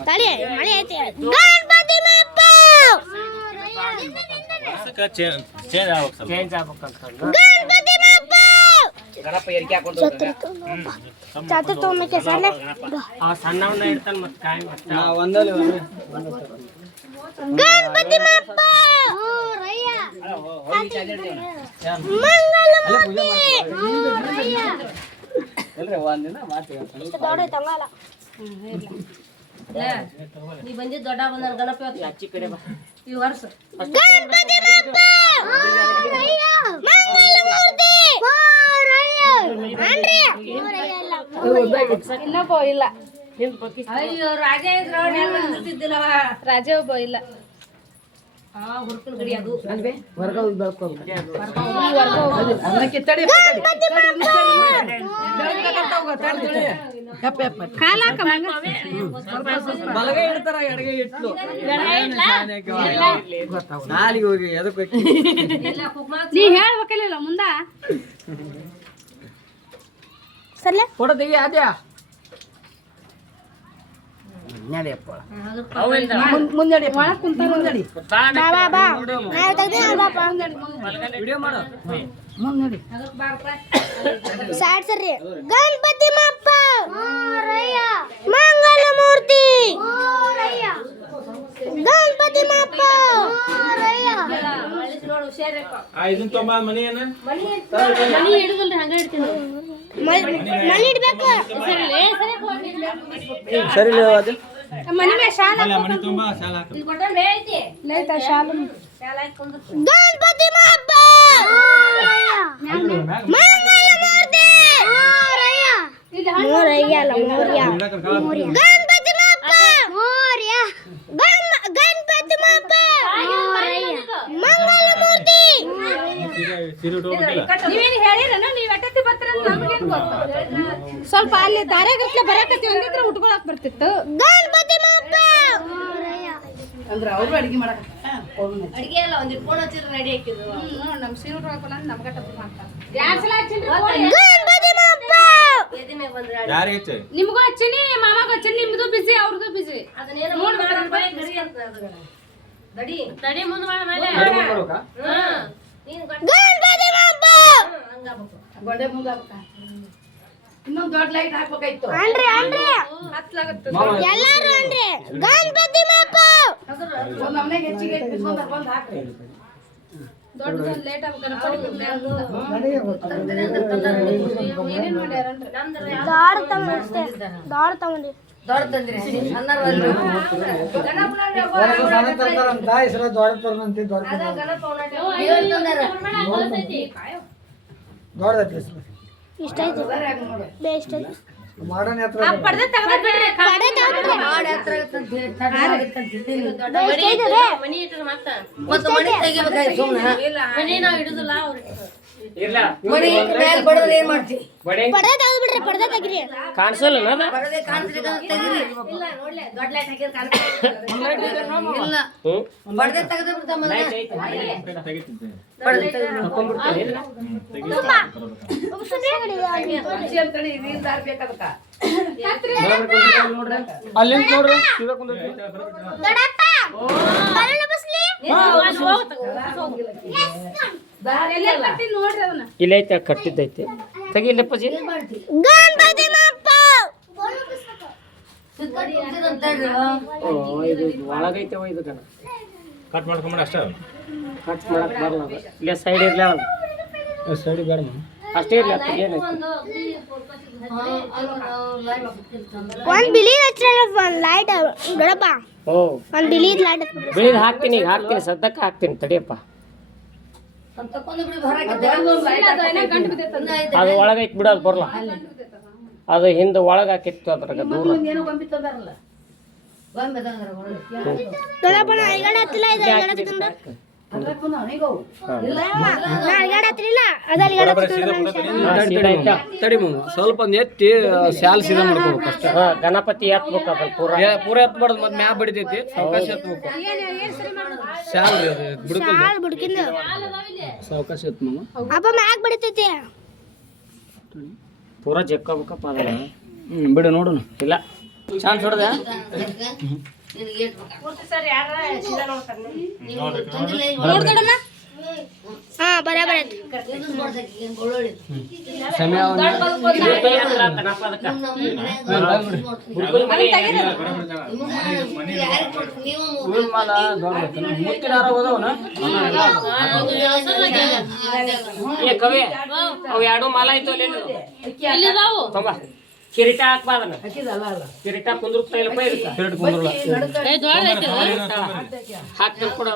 ತಡಿ ಮಳೆ ಐತಿ ಗಣಪತಿ ಬಪ್ಪ ಚೇಂಜ್ ಆಗ್ಬೇಕಂತ ಗಣಪತಿ ಬಪ್ಪ ಗಣಪ ಎರಿಕೆ ಹಾಕೊಂಡು ಚಾತು ತೋಮಕ್ಕೆ ಸಣ್ಣ ಆ ಸಣ್ಣವನ್ನ ಇಡ್ತಾನ ಮತ್ತೆ ಕಾಯಿ ಗಣಪತಿ ಬಪ್ಪ ಮಂಗಲ ನೀ ಬಂದಿದ್ದು ದೊಡ್ಡ ಬಂದ ಗಣಪತಿ ಅಚ್ಚಿ ಕಡೆ ಬಾ ಈ ವರ್ಷ ಗಣಪತಿ ಬಪ್ಪ ಮಂಗಲ ಮೂರ್ತಿ ಇನ್ನೊಬ್ಬ ಇಲ್ಲ ಅಯ್ಯೋ ರಾಜ ಇದ್ರ ನಿಂತಿದ್ದಿಲ್ಲವ ರಾಜ ಒಬ್ಬ ಇಲ್ಲ ಹುರ್ಕನ್ ಗಡಿ ಅದು ನೀ ಹೇಳ್ಬೇಕಲ್ಲ ಮುಂದ ಸರ್ಲೆ ಕೊಡದೀವಿ ಅದ್ಯಾ ಮುಂದಡಿ ಮುಂದಡಿ ಬಾ ಬಾ ನಾವು ತೆಗ್ದು ಬಾಪ ವಿಡಿಯೋ ಮಾಡು ಮುಂದಡಿ ಸಾಡ್ ಸರ್ರಿ ಗಣಪತಿ ಬಪ್ಪ ಮಂಗಲ ಮೂರ್ತಿ ಗಣಪತಿ ಬಪ್ಪ ನೋಡು ಹುಷಾರಪ್ಪ ಇದನ್ನ ತೊಂಬ ಮನಿ ಏನ ಮನಿ ಹಿಡಿದಲ್ರಿ ಹಂಗ ಇಡ್ತೀನಿ ಮನೆ ಇಡ್ಬೇಕು ಸರಿ ಅದು ಮನೆ ಮೇಲೆ ಶಾಲ ಮನಿ ತೊಂಬ ಶಾಲ ಹಾಕ ಇದು ಕೊಟ್ಟರೆ ಐತಿ ಲೈತ ಶಾಲ ಶಾಲ ಹಾಕೊಂಡು ಗಣಪತಿ ಬಪ್ಪ ಮಂಗಲ ಮೂರ್ತಿ ಮೋರಯ್ಯ ಅಲ್ಲ ಮೋರ್ಯ ಗಣಪತಿ ಬಪ್ಪ ಮೋರ್ಯ ಗಣಪತಿ ಬಪ್ಪ ಮಂಗಲ ಮೂರ್ತಿ ನೀವೇನು ಹೇಳಿರನ ನೀವು ಎಟ್ಟತಿ ಬರ್ತೀರ ನಮಗೇನು ಗೊತ್ತು ಸ್ವಲ್ಪ ಅಲ್ಲಿ ದಾರ್ಯಾಗತ್ಲೆ ಬರಕತ್ತಿ ಅಂದಿದ್ರೆ ಉಟ್ಕೊಳಕ್ ಬರ್ತಿತ್ತು ಗಣಪತಿ ಬಪ್ಪ ಅಂದ್ರೆ ಅವರು ಅಡಿಗೆ ಮಾಡಕ ಅಡಿಗೆ ಎಲ್ಲ ಒಂದು ಫೋನ್ ಹಚ್ಚಿದ್ರೆ ರೆಡಿ ಹಾಕಿದ್ರು ನಮ್ಮ ಸೀರೆ ಹಾಕಲ್ಲ ನಮ್ಗೆ ಟಪ್ ಮಾಡ್ತಾರೆ ಯಾರು ಸಲ ಹಚ್ಚಿನ್ರಿ ಗಣಪತಿ ಬಪ್ಪ ಎದೆ ಮೇಲೆ ಬಂದ್ರೆ ಯಾರಿಗೆ ಹೆಚ್ಚು ನಿಮಗೂ ಹಚ್ಚಿನಿ ಮಾಮಾಗ ಹಚ್ಚಿನಿ ನಿಮ್ದು ಬಿಸಿ ಅವ್ರದ್ದು ಬಿಸಿ ಅದನ್ನೇನು ಗಡಿ ಅಂತ ದಡಿ ದಡಿ ಮುಂದೆ ಮಾಡ ಮೇಲೆ ನೀನು ಗಣಪತಿ ಬಪ್ಪ ಹಂಗಾಗ್ಬೇಕು ಗೊಂಡೆ ಮುಂದೆ ಇನ್ನೊಂದು ದೊಡ್ಡ ಲೈಟ್ ಹಾಕ್ಬೇಕಾಯ್ತು ಅನ್ರಿ ಅನ್ರಿ ಹತ್ಲಾಗತ್ತೆ ಎಲ್ಲಾರು ಅನ್ರಿ ಗಣಪತಿ ಬಪ್ಪ ಒಂದು ನಮ್ಮನೆಗೆ ಹೆಚ್ಚಿಗೆ ಬಂದು ಹಾಕ್ರಿ ದೊಡ್ಡದೊಂದು ಲೇಟ್ ಆಗ್ಬೇಕು ಏನೇನು ಮಾಡ್ಯಾರನ್ರಿ ದಾರ ತಗೊಂಡ್ರಿ ಅಷ್ಟೇ ದಾರ ತಗೊಂಡ್ರಿ ದೊಡ್ಡ ತಂದ್ರಿ ಇಷ್ಟ ಐತಿ ಬೇಸ್ಟ್ ಐತಿ ಪರ್ದೆ ತೆಗ್ದ ಬಿಡ್ರಿ ಕಡೆ ತಗೊಂಡ್ರಿ ಮನಿ ಇಟ್ಟರು ಮತ್ತೆ ಮನಿ ತೆಗಿಬೇಕಾಯ್ತು ಸುಮ್ಮನೆ ಮನಿ ನಾವು ಹಿಡಿದಿಲ್ಲ ಅವ್ರಿಗೆ ಇಲ್ಲ ಮನಿ ಮೇಲೆ ಬಡದ್ರೆ ಏನ್ ಮಾಡ್ತಿ ಬಡೆ ಪರ್ದೆ ತೆಗೆದು ಬಿಡ್ರಿ ಪರ್ದೆ ತೆಗ್ರಿ ಕಾಣಿಸಲ್ಲ ನದ ಬಡದೆ ಕಾಣ್ತಿರಿ ತೆಗಿರಿ ಇಲ್ಲ ನೋಡ್ಲೆ ದೊಡ್ಡ ಲೈಟ್ ಹಾಕಿದ್ರೆ ಕಾಣ್ತಿಲ್ಲ ಇಲ್ಲ ಬಡದೆ ತೆಗೆದು ಬಿಡ್ತಾ ಅಲ್ಲಿಂದ ನೋಡ್ರಿ ದೊಡ್ಡಪ್ಪ ಬರಲ್ಲ ಬಸ್ಲಿ ನೋಡ್ರಿ ಅದನ್ನ ಇಲ್ಲ ಐತೆ ಕಟ್ಟಿದ್ದೈತೆ ತೆಗಿಲ್ಲಪ್ಪಾಜಿ ಗಣಪತಿ ಬಪ್ಪ ಇದು ಒಳಗೈತೆ ಇದು ಕಣ ಕಟ್ ಮಾಡ್ಕೊಂಬಿಡ ಅಷ್ಟ ಕಟ್ ಮಾಡಕ್ ಬರಲ್ಲ ಅದು. ಇಲ್ಲೇ ಸೈಡ್ ಇರ್ಲಿ ಸೈಡ್ ಬೇಡ ಅಷ್ಟೇ ಇರ್ಲಿ ಅದು ಏನೈತೆ ಒಂದ್ ಬಿಳಿ ಹಚ್ಚಿರಲ್ಲ ಲೈಟ್ ದೊಡ್ಡಪ್ಪ ಓ ಒಂದ್ ಬಿಳಿ ಲೈಟ್ ಬಿಳಿದ್ ಹಾಕ್ತೀನಿ ಈಗ ಹಾಕ್ತೀನಿ ಸದ್ಯಕ್ಕೆ ಹಾಕ್ತೀನಿ ತಡಿಯಪ್ಪ ಅದು ಒಳಗೈತೆ ಬಿಡು ಅದು ಬರಲ್ಲ ಅದು ಹಿಂದೆ ಒಳಗೆ ಹಾಕಿತ್ತು ಅದ್ರಾಗ ದೂರ ಏನೋ ಗೊಂಬಿ ತಂದಾರಲ್ಲ ದೊಡ್ಡಪ್ಪ ನಾ ಐಗಡ ಹತ್ತಿಲ್ಲ ಇದು ಐಗಡ ಹತ್ತಿಲ್ಲ ನಾ ಐಗಡ ಹತ್ತಿಲ್ಲ ಅದು ಐಗಡ ತಡಿ ಸ್ವಲ್ಪ ಎತ್ತಿ ಶಾಲ್ ಸೀದಾ ಮಾಡ್ಕೋಬೇಕು ಅಷ್ಟೇ ಗಣಪತಿ ಎತ್ಬೇಕು ಅದನ್ನ ಪೂರ ಎತ್ಬಾರ್ದು ಮತ್ತೆ ಮ್ಯಾಪ್ ಬಡಿತೈತಿ ಸಾವಕಾಶ ಎತ್ಬೇಕು ಶಾಲ್ ರೀ ಅದು ಬಿಡ್ಕಲ್ ಹಾಲು ಬಿಡ್ಕಿಂದ ಸಾವಕಾಶ ಎತ್ ಮಾಮ ಅಪ್ಪ ಮ್ಯಾಗ್ ಬಡಿತೈತಿ ಪೂರ ಜಕ್ಕೋಬೇಕಪ್ಪ ಅದನ್ನ ಬಿಡು ನೋಡೋಣ ಇಲ್ಲ ಚಾನ್ಸ್ ಹೊಡೆದ ನಿನಗೆ ಏಟ್ ನೋಡ್ದಡಮ್ಮ ಹಾ ಬರಾಬರ ಐತಿ. ಸಮಯ ಮುತ್ತಿನಾರ ಹೋದವನ ಏ ಕವಿ ಅವು ಎರಡು ಮಾಲ ಆಯ್ತು ಅಲ್ಲಿ ಎಲ್ಲಿದಾವು ತೊಂಬ ಕಿರೀಟ ಹಾಕ್ಬಾರ್ದನ ಕಿರೀಟ ಕುಂದ್ರತಾ ಇಲ್ಲಪ್ಪ ಇರುತ್ತೆ ಕಿರೀಟ ಕುಂದ್ರಲ್ಲ ಏ ದ್ವಾರ ಐತಿ ಹಾಕ್ತಾರೆ ಕೊಡ